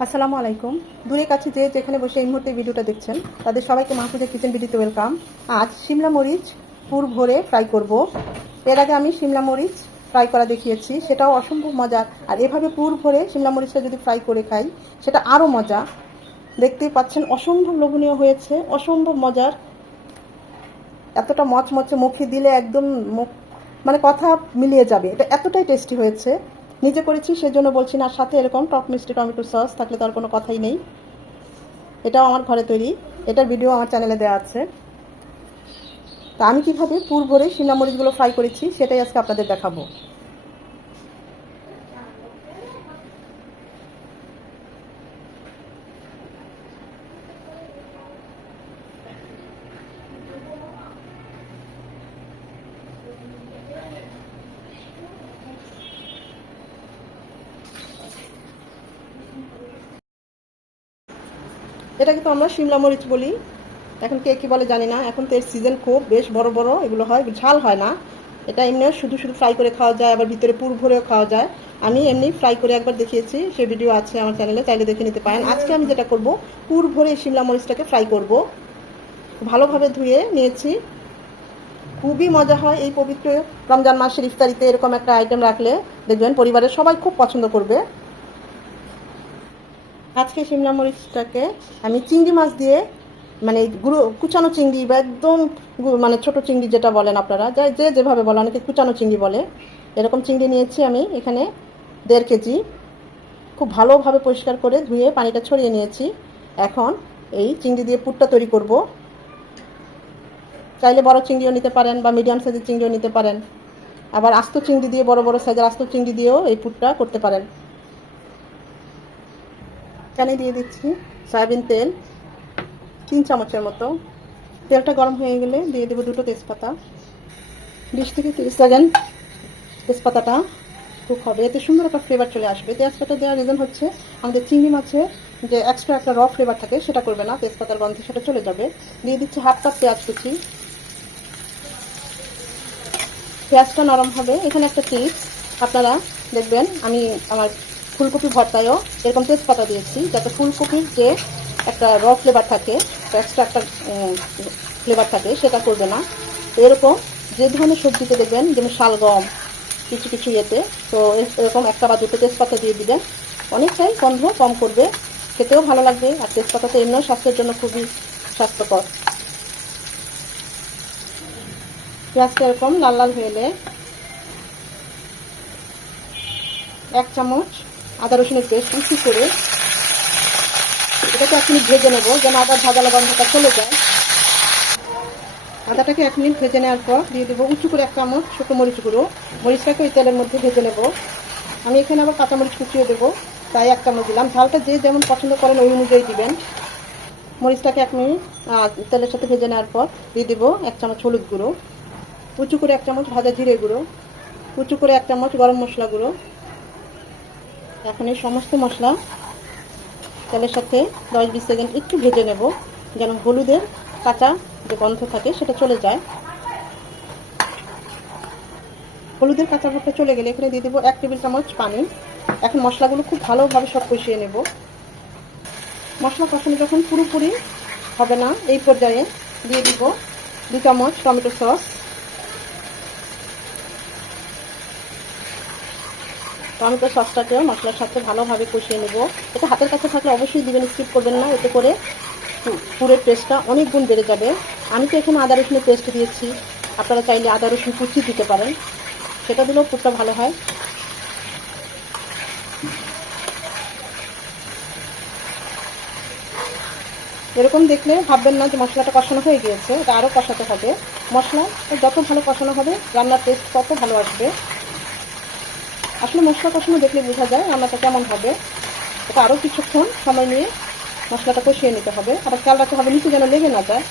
আসসালামু আলাইকুম। দূরে কাছে যে যেখানে বসে এই মুহূর্তে ভিডিওটা দেখছেন তাদের সবাইকে মাহফুজা কিচেন ভিডিওতে ওয়েলকাম। আজ শিমলা মরিচ পুর ভরে ফ্রাই করব। এর আগে আমি শিমলা মরিচ ফ্রাই করা দেখিয়েছি, সেটাও অসম্ভব মজার। আর এভাবে পুর ভরে শিমলা মরিচটা যদি ফ্রাই করে খাই সেটা আরও মজা। দেখতেই পাচ্ছেন অসম্ভব লোভনীয় হয়েছে, অসম্ভব মজার। এতটা মচমচে, মুখে দিলে একদম মুখ মানে কথা মিলিয়ে যাবে। এটা এতটাই টেস্টি হয়েছে। নিজে করেছি সেজন্য বলছি না, সাথে এরকম টক মিষ্টি টমেটো সস থাকলে তার কোনো কথাই নেই। এটাও আমার ঘরে তৈরি, এটার ভিডিও আমার চ্যানেলে দেওয়া আছে। তা আমি কীভাবে পুর ভরে শিমলা মরিচগুলো ফ্রাই করেছি সেটাই আজকে আপনাদের দেখাবো। এটাকে তো আমরা শিমলা মরিচ বলি, এখন কে কী বলে জানি না। এখন তো এর সিজন খুব বেশ বড় বড় এগুলো হয়, ঝাল হয় না। এটা এমনি শুধু শুধু ফ্রাই করে খাওয়া যায়, আবার ভিতরে পুর ভরেও খাওয়া যায়। আমি এমনি ফ্রাই করে একবার দেখিয়েছি, সে ভিডিও আছে আমার চ্যানেলে, চাইলে দেখে নিতে পারেন। আজকে আমি যেটা করব, পুর ভরে শিমলা মরিচটাকে ফ্রাই করব। ভালোভাবে ধুয়ে নিয়েছি। খুবই মজা হয় এই পবিত্র রমজান মাসের ইফতারিতে এরকম একটা আইটেম রাখলে দেখবেন পরিবারের সবাই খুব পছন্দ করবে। আজকে শিমলা মরিচটাকে আমি চিংড়ি মাছ দিয়ে, মানে গুঁড়ো কুচানো চিংড়ি বা একদম মানে ছোট চিংড়ি যেটা বলেন আপনারা, যে যেভাবে বলে, অনেকে কুচানো চিংড়ি বলে, এরকম চিংড়ি নিয়েছি আমি এখানে 1.5 কেজি। খুব ভালোভাবে পরিষ্কার করে ধুয়ে পানিটা ছড়িয়ে নিয়েছি। এখন এই চিংড়ি দিয়ে পুরটা তৈরি করব। চাইলে বড় চিংড়িও নিতে পারেন বা মিডিয়াম সাইজের চিংড়িও নিতে পারেন, আবার আস্ত চিংড়ি দিয়ে, বড় বড় সাইজের আস্ত চিংড়ি দিয়েও এই পুরটা করতে পারেন। এখানে দিয়ে দিচ্ছি সয়াবিন তেল 3 চামচের মতো। তেলটা গরম হয়ে গেলে দিয়ে দেবো 2টো তেজপাতা। 20 থেকে 30 সেকেন্ড তেজপাতাটা কুক হবে, এতে সুন্দর একটা ফ্লেভার চলে আসবে। তেজপাতা দেওয়ার রিজন হচ্ছে আমাদের চিংড়ি মাছের যে এক্সট্রা একটা র ফ্লেভার থাকে সেটা করবে না, তেজপাতার গন্ধে সেটা চলে যাবে। দিয়ে দিচ্ছি 1/2 কাপ পেঁয়াজ কুচি। পেঁয়াজটা নরম হবে। এখানে একটা টিপস, আপনারা দেখবেন আমি আমার ফুলকপি ভর্তায়ও এরকম তেজপাতা দিয়েছি, যাতে ফুলকপির যে একটা র ফ্লেভার থাকে, এক্সট্রা একটা ফ্লেভার থাকে, সেটা করবে না। তো এরকম যে ধরনের সবজিতে দেখবেন, যেমন শালগম, কিছু কিছু ইয়েতে, তো এরকম 1 বা 2টো তেজপাতা দিয়ে দিবেন, অনেকটাই গন্ধ কম করবে, খেতেও ভালো লাগবে। আর তেজপাতা তো এমনিও স্বাস্থ্যের জন্য খুবই স্বাস্থ্যকর। পেঁয়াজটা এরকম লাল লাল হয়ে এলে 1 চামচ আদা রসুনের পেস্ট উঁচু করে এটাকে 1 মিনিট ভেজে নেব, যেন আদার ভাজা গন্ধটা চলে যায়। আদাটাকে 1 মিনিট ভেজে নেওয়ার পর দিয়ে দেবো উঁচু করে 1 চামচ শুকনো মরিচ গুঁড়ো। মরিচটাকে ওই তেলের মধ্যে ভেজে নেব। আমি এখানে আবার কাঁচামরিচ কুচিয়ে দেবো, তাই 1 চামচ দিলাম। ঝালটা যে যেমন পছন্দ করেন ওই অনুযায়ী দিবেন। মরিচটাকে 1 মিনিট তেলের সাথে ভেজে নেওয়ার পর দিয়ে দেবো 1 চামচ হলুদ গুঁড়ো, উঁচু করে 1 চামচ ভাজা জিরে গুঁড়ো, উঁচু করে 1 চামচ গরম মশলা গুঁড়ো। এখন এই সমস্ত মশলা তেলের সাথে 10-20 সেকেন্ড একটু ভেজে নেব, যেন হলুদের কাঁচা যে গন্ধ থাকে সেটা চলে যায়। হলুদের কাঁচা ভাবটা চলে গেলে এখানে দিয়ে দেবো 1 টেবিল চামচ পানি। এখন মশলাগুলো খুব ভালোভাবে সব কষিয়ে নেব। মশলা কষানো যখন পুরোপুরি হবে না, এই পর্যায়ে দিয়ে দিব 2 চামচ টমেটো সস। টমেটো সসটাকেও মশলার সাথে ভালোভাবে কষিয়ে নেব। এটা হাতের কাছে থাকলে অবশ্যই দিবেন, স্কিপ করবেন না, এতে করে পুরের টেস্টটা অনেক গুণ বেড়ে যাবে। আমি তো এখানে আদা রসুনের পেস্ট দিয়েছি, আপনারা চাইলে আদা রসুন কুচি দিতে পারেন, সেটা দিলেও পুরটা ভালো হয়। এরকম দেখলে ভাববেন না যে মশলাটা কষানো হয়ে গিয়েছে, এটা আরও কষাতে হবে। মশলা যত ভালো কষানো হবে রান্নার টেস্ট তত ভালো আসবে। আসলে মশলা কষানো দেখলে বোঝা যায় রান্নাটা কেমন হবে। এটা আরও কিছুক্ষণ সময় নিয়ে মশলাটা কষিয়ে নিতে হবে, আবার খেয়াল রাখতে হবে নিচে যেন লেগে না যায়।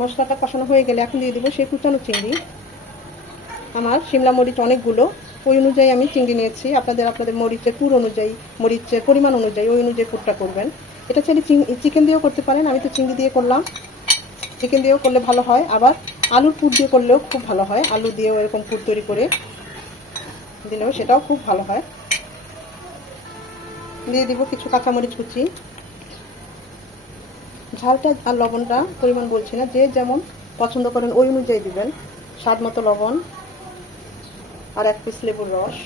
মশলাটা কষানো হয়ে গেলে এখন দিয়ে দেবো সেই কুচানো চিংড়ি। আমার শিমলা মরিচ অনেকগুলো, ওই অনুযায়ী আমি চিংড়ি নিয়েছি। আপনাদের মরিচের পুর অনুযায়ী, মরিচের পরিমাণ অনুযায়ী ওই অনুযায়ী পুরটা করবেন। এটা চাইলে চিকেন দিয়েও করতে পারেন, আমি তো চিংড়ি দিয়ে করলাম। চিকেন দিয়েও করলে ভালো হয়, আবার আলুর পুর দিয়ে করলেও খুব ভালো হয়। আলু দিয়েও এরকম পুর তৈরি করে দিলেও সেটাও খুব ভালো হয়। দিয়ে দিব কিছু কাঁচামরিচ কুচি। ঝালটা আর লবণটা পরিমাণ বলছি না, যে যেমন পছন্দ করেন ওই অনুযায়ী দিবেন। স্বাদ মতো লবণ আর 1 পিস লেবুর রস।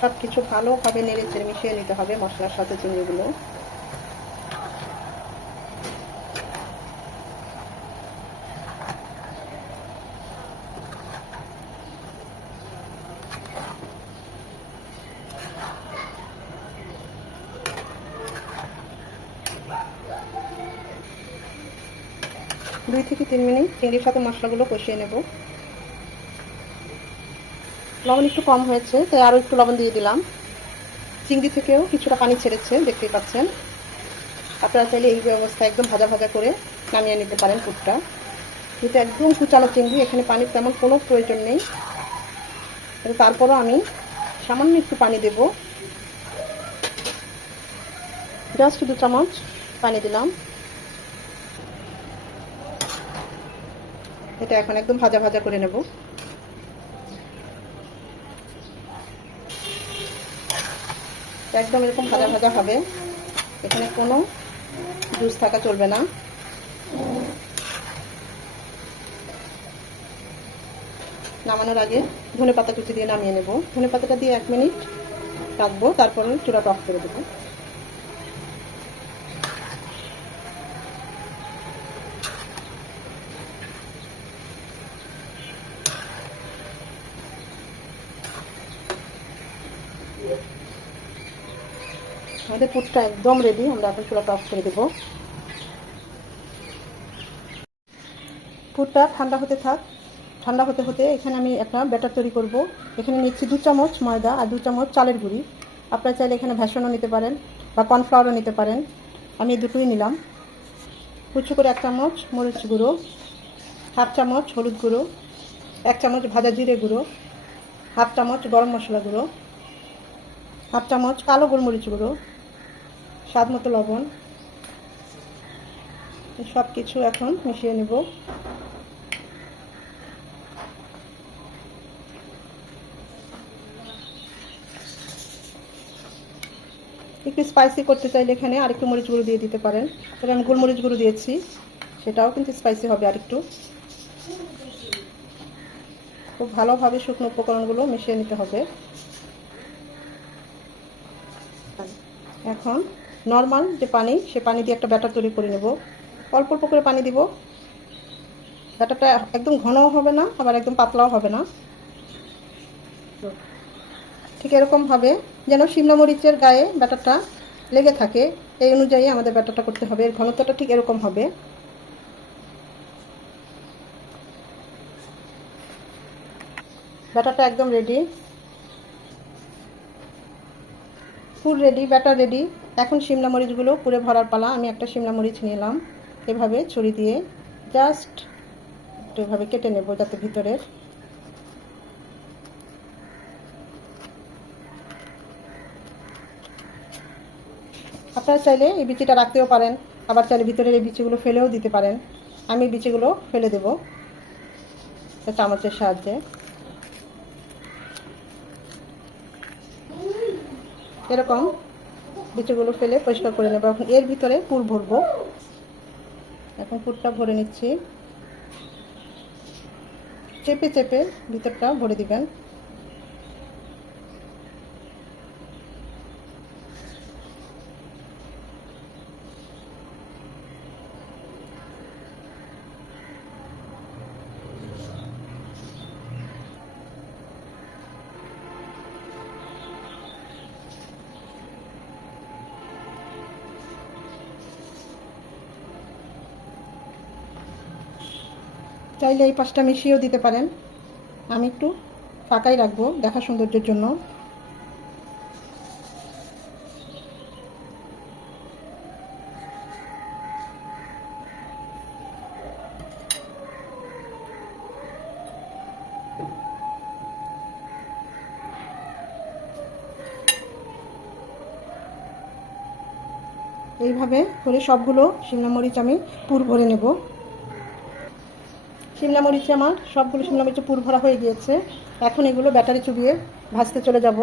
সব কিছু ভালোভাবে নেড়ে চেড়ে মিশিয়ে নিতে হবে মশলার সাথে চিংড়িগুলো। দুই থেকে 3 মিনিট চিংড়ির সাথে মশলাগুলো কষিয়ে নেব। লবণ একটু কম হয়েছে, তাই আরও একটু লবণ দিয়ে দিলাম। চিংড়ি থেকেও কিছুটা পানি ছেড়েছে, দেখতেই পাচ্ছেন। আপনারা চাইলে এই অবস্থায় একদম ভাজা ভাজা করে নামিয়ে নিতে পারেন পুরটা। এটা একদম কুচানো চিংড়ি, এখানে পানির তেমন কোনো প্রয়োজন নেই। তারপরও আমি সামান্য একটু পানি দেব, জাস্ট 2 চামচ পানি দিলাম। এটা এখন একদম ভাজা ভাজা করে নেব। একদম এরকম ভাজা ভাজা হবে, এখানে কোনো জুস থাকা চলবে না। নামানোর আগে ধনেপাতা কুচি দিয়ে নামিয়ে নেব। ধনেপাতাটা দিয়ে 1 মিনিট রাখবো, তারপরে চুলাটা অফ করে দেবো। আমাদের পুরটা একদম রেডি, আমরা এখন চুলাটা অফ করে দেবো। পুরটা ঠান্ডা হতে থাক। ঠান্ডা হতে হতে এখানে আমি একটা ব্যাটার তৈরি করব। এখানে নিচ্ছি 2 চামচ ময়দা আর 2 চামচ চালের গুঁড়ি। আপনারা চাইলে এখানে ভেষণও নিতে পারেন বা কর্নফ্লাওয়ারও নিতে পারেন। আমি এই দুটোই নিলাম। কুচি করে 1 চামচ মরিচ গুঁড়ো, 1/2 চামচ হলুদ গুঁড়ো, 1 চামচ ভাজা জিরে গুঁড়ো, 1/2 চামচ গরম মশলা গুঁড়ো, 1/2 চামচ কালো গোলমরিচ গুঁড়ো, স্বাদ মতো লবণ। সব কিছু এখন মিশিয়ে নেব। একটু স্পাইসি করতে চাইলে এখানে আরেকটু মরিচ গুঁড়ো দিয়ে দিতে পারেন। তবে আমি গোলমরিচ গুঁড়ো দিয়েছি, সেটাও কিন্তু স্পাইসি হবে আরেকটু। খুব ভালোভাবে শুকনো উপকরণগুলো মিশিয়ে নিতে হবে। এখন নর্মাল যে পানি, সে পানি দিয়ে একটা ব্যাটার তৈরি করে নেব। অল্প অল্প করে পানি দিব। ব্যাটারটা একদম ঘনও হবে না, আবার একদম পাতলাও হবে না। ঠিক এরকমভাবে যেন শিমলা মরিচের গায়ে ব্যাটারটা লেগে থাকে, এই অনুযায়ী আমাদের ব্যাটারটা করতে হবে। এর ঘনত্বটা ঠিক এরকম হবে। ব্যাটারটা একদম ready, full ready, batter ready. এখন শিমলা মরিচগুলো পুরে ভরার পালা। আমি একটা শিমলা মরিচ নিলাম, এভাবে ছুরি দিয়ে জাস্ট একটু এভাবে কেটে নেব, যাতে ভিতরের আপনারা চাইলে এই বিচিটা রাখতেও পারেন, আবার চাইলে ভিতরের এই বিচিগুলো ফেলেও দিতে পারেন। আমি বিচিগুলো ফেলে দেব চামচের সাহায্যে। এরকম বিচিগুলো ফেলে পরিষ্কার করে নেব। এখন এর ভিতরে পুর ভরবো। এখন পুরটা ভরে নিচ্ছি। চেপে চেপে ভিতরটা ভরে দিবেন। চাইলে এই পাশটা মিশিয়েও দিতে পারেন, আমি একটু ফাঁকাই রাখবো দেখা সৌন্দর্যের জন্য। এইভাবে করে সবগুলো শিমলা মরিচ আমি পুর ভরে নেব। শিমলা মরিচে আমার সবগুলো শিমলা মরিচে পুর ভরা হয়ে গিয়েছে। এখন এগুলো ব্যাটারে চুবিয়ে ভাজতে চলে যাব।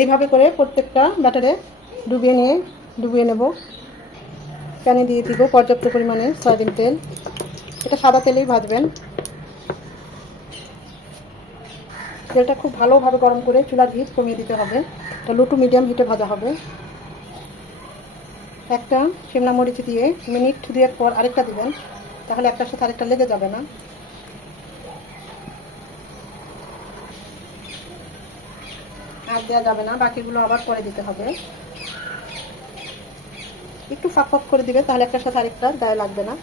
এইভাবে করে প্রত্যেকটা ব্যাটারে ডুবিয়ে নেব। প্যানে দিয়ে দিব পর্যাপ্ত পরিমাণে সয়াবিন তেল। এটা সাদা তেলেই ভাজবেন। তেলটা খুব ভালোভাবে গরম করে চুলার হিট কমিয়ে দিতে হবে। এটা লো টু মিডিয়াম হিটে ভাজা হবে। একটা শিমলা মরিচ দিয়ে মিনিট 2 পর আরেকটা দিবেন, তাহলে একটার সাথে আরেকটা লেগে যাবে না। আর দেওয়া যাবে না, বাকিগুলো আবার পরে দিতে হবে। একটু ফাঁক ফাঁক করে দিবে, তাহলে একটার সাথে আরেকটা গায়ে লাগবে না।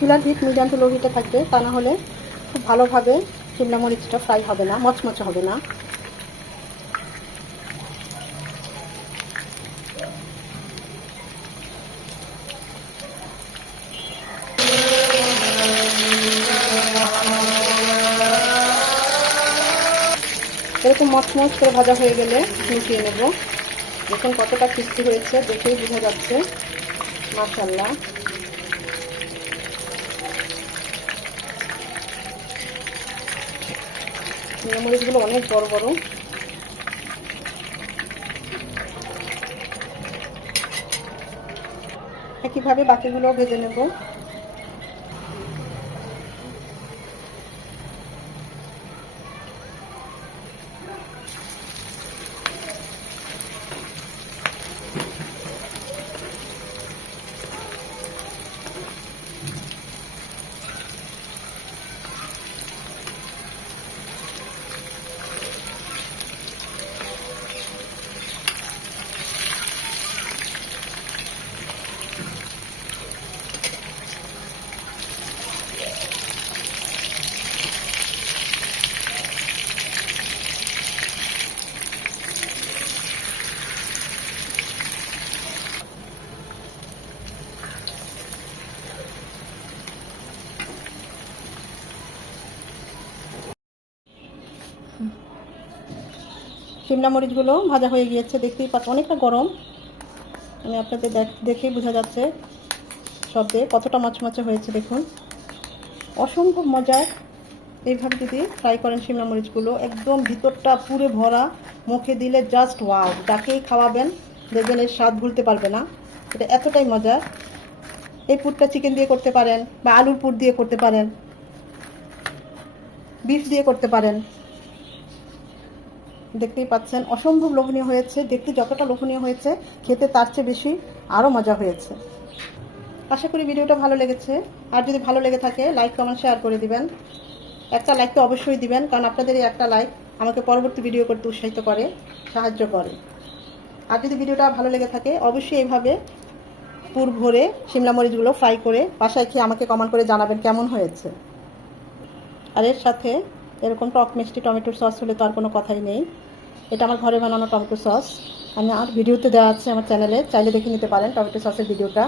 চুলার হিট মিডিয়াম টু লো হিটে থাকবে, তা না হলে খুব ভালোভাবে শিমলা মরিচটা ফ্রাই হবে না, মচমচে হবে না। এরকম মচমচ করে ভাজা হয়ে গেলে মিশিয়ে নেব। দেখুন কতটা ক্রিস্পি হয়েছে, দেখেই বোঝা যাচ্ছে। মাশাআল্লাহ। শিমলা মরিচগুলো অনেক বড় বড়। একইভাবে বাকিগুলো ভেজে নেব। শিমলা মরিচগুলো ভাজা হয়ে গিয়েছে, দেখতেই পাচ্ছেন অনেকটা গরম। আমি আপনাদের দেখেই বোঝা যাচ্ছে শব্দে কতটা মচমচে হয়েছে। দেখুন অসম্ভব মজার। এইভাবে যদি ফ্রাই করেন শিমলা মরিচগুলো, একদম ভিতরটা পুরে ভরা, মুখে দিলে জাস্ট ওয়াও। যাকেই খাওয়াবেন দেখবেন এর স্বাদ ভুলতে পারবে না। এটা এতটাই মজার। এই পুরটা চিকেন দিয়ে করতে পারেন, বা আলুর পুর দিয়ে করতে পারেন, বিফ দিয়ে করতে পারেন। দেখতেই পাচ্ছেন অসম্ভব লোভনীয় হয়েছে। দেখতে যতটা লোভনীয় হয়েছে, খেতে তার চেয়ে বেশি আরও মজা হয়েছে। আশা করি ভিডিওটা ভালো লেগেছে। আর যদি ভালো লেগে থাকে লাইক কমেন্ট শেয়ার করে দিবেন। একটা লাইক তো অবশ্যই দিবেন, কারণ আপনাদের এই একটা লাইক আমাকে পরবর্তী ভিডিও করতে উৎসাহিত করে, সাহায্য করে। আর যদি ভিডিওটা ভালো লেগে থাকে অবশ্যই এইভাবে পুর ভরে শিমলা মরিচগুলো ফ্রাই করে বাসায় খেয়ে আমাকে কমেন্ট করে জানাবেন কেমন হয়েছে। আর এর সাথে এরকম টক মিষ্টি টমেটোর সস হলে তো আর কোনো কথাই নেই। এটা আমার ঘরে বানানো টমেটো সস। আমার ভিডিওতে দেওয়া আছে আমার চ্যানেলে, চাইলে দেখে নিতে পারেন টমেটো সসের ভিডিওটা।